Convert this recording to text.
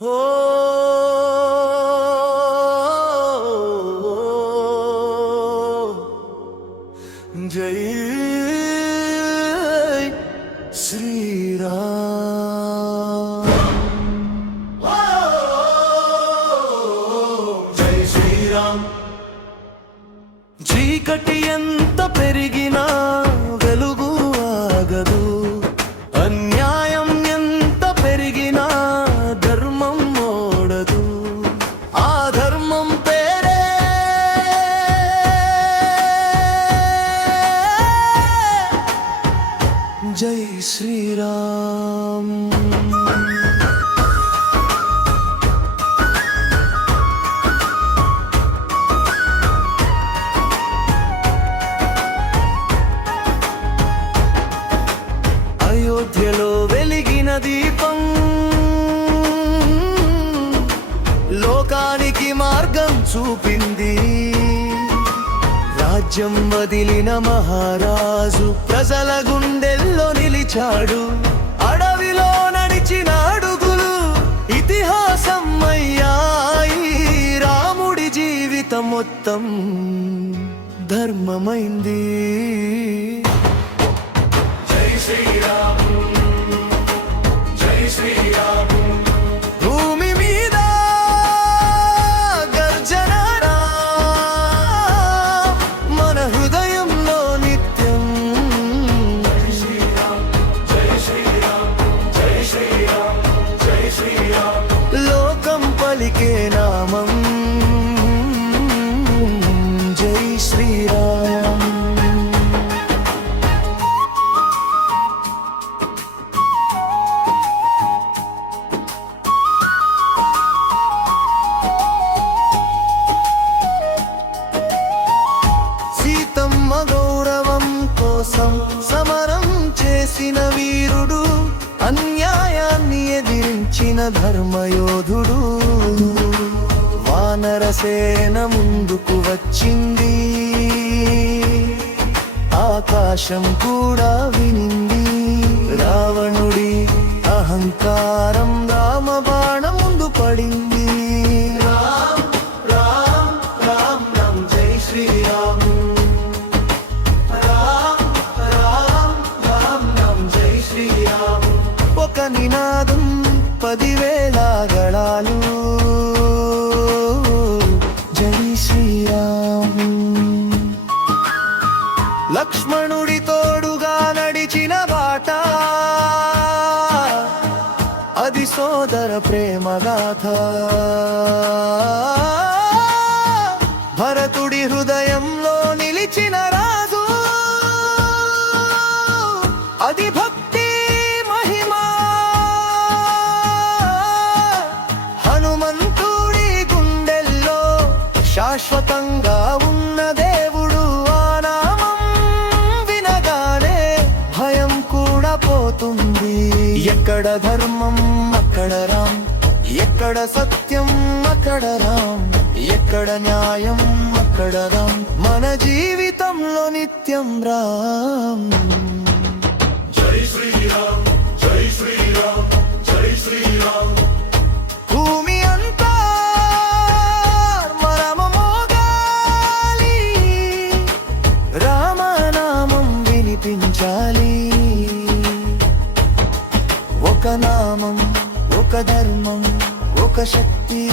ఓ జై శ్రీరామ్. జై శ్రీరామ్. చీకటి ఎంత పెరిగినా వెలుగు ఆగదు, అన్యాయం ఎంత పెరిగినా ధర్మం ఓడదు. ఆ ధర్మం పేరే జై శ్రీరామ్. అయోధ్యలో వెలిగిన దీపం లోకానికి మార్గం చూపింది. రాజ్యం వదిలిన మహారాజు ప్రజల గుండెల్లో నిలిచాడు. అడవిలో నడిచిన అడుగులు ఇతిహాసం అయ్యాయి. రాముడి జీవితం మొత్తం ధర్మమైంది. జై శ్రీరామ్. జై శ్రీరామ్. భూమి మీద గర్జన మన హృదయంలో నిత్యం. జై శ్రీరామ్. జై శ్రీరామ్. జై శ్రీరామ్. జై శ్రీరామ్. లోకం పలికే నామం జై శ్రీరామ్. సీతమ్మ గౌరవం కోసం సమరం చేసిన వీరుడు, అన్యాయాన్ని ఎదిరించిన ధర్మయోధుడు. వానరసేన ముందుకు వచ్చింది, ఆకాశం కూడా వినింది. రావణుడి అహంకారం రామబాణం ముందు పడింది. రామ్ రామ్ రామ్ రామ్ జై శ్రీరామ్. రామ్ రామ్ రామ్ రామ్ జై శ్రీరామ్. ఒక నినాదం 10,000 గళాలు జై శ్రీరామ్. లక్ష్మణుడి తోడుగా నడిచిన బాట, అది సోదర ప్రేమ గాథ. భరతుడి హృదయంలో నిలిచిన రాజు, అది భక్తి మహిమా. హనుమంతుడి గుండెల్లో శాశ్వతంగా ఉన్న దేవుడు. ఆ నామం వినగానే భయం కూడా పోతుంది. ఎక్కడ ధర్మం అక్కడ రామ్, ఎక్కడ సత్యం అక్కడ రామ్, ఎక్కడ న్యాయం అక్కడ రామ్. మన జీవితంలో నిత్యం రామ్. జై శ్రీరామ్. జై శ్రీరామ్. జై శ్రీరామ్. భూమి అంతా మరమమోగాలి, రామనామం వినిపించాలి. ఒక నామం, ఒక ధర్మం, ఒక శక్తి.